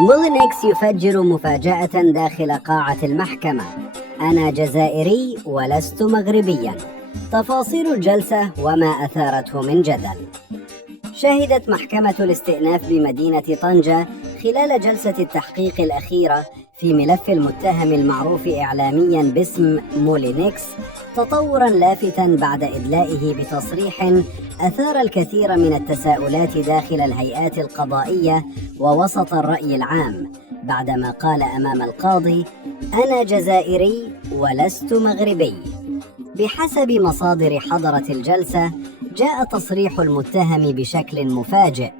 مولينكس يفجر مفاجأة داخل قاعة المحكمة. أنا جزائري ولست مغربيا. تفاصيل الجلسة وما أثارته من جدل. شهدت محكمة الاستئناف بمدينة طنجة خلال جلسة التحقيق الأخيرة في ملف المتهم المعروف إعلاميا باسم مولينكس تطورا لافتا بعد إدلائه بتصريح أثار الكثير من التساؤلات داخل الهيئات القضائية ووسط الرأي العام، بعدما قال أمام القاضي: أنا جزائري ولست مغربي. بحسب مصادر حضرت الجلسة، جاء تصريح المتهم بشكل مفاجئ،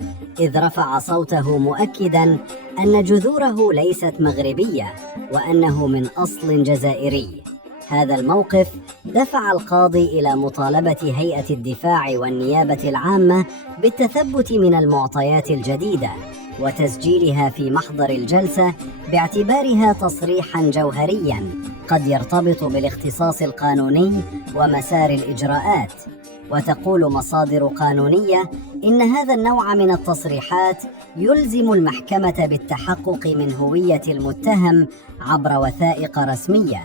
إذ رفع صوته مؤكداً أن جذوره ليست مغربية وأنه من أصل جزائري. هذا الموقف دفع القاضي إلى مطالبة هيئة الدفاع والنيابة العامة بالتثبت من المعطيات الجديدة وتسجيلها في محضر الجلسة باعتبارها تصريحاً جوهرياً قد يرتبط بالاختصاص القانوني ومسار الإجراءات. وتقول مصادر قانونية إن هذا النوع من التصريحات يلزم المحكمة بالتحقق من هوية المتهم عبر وثائق رسمية.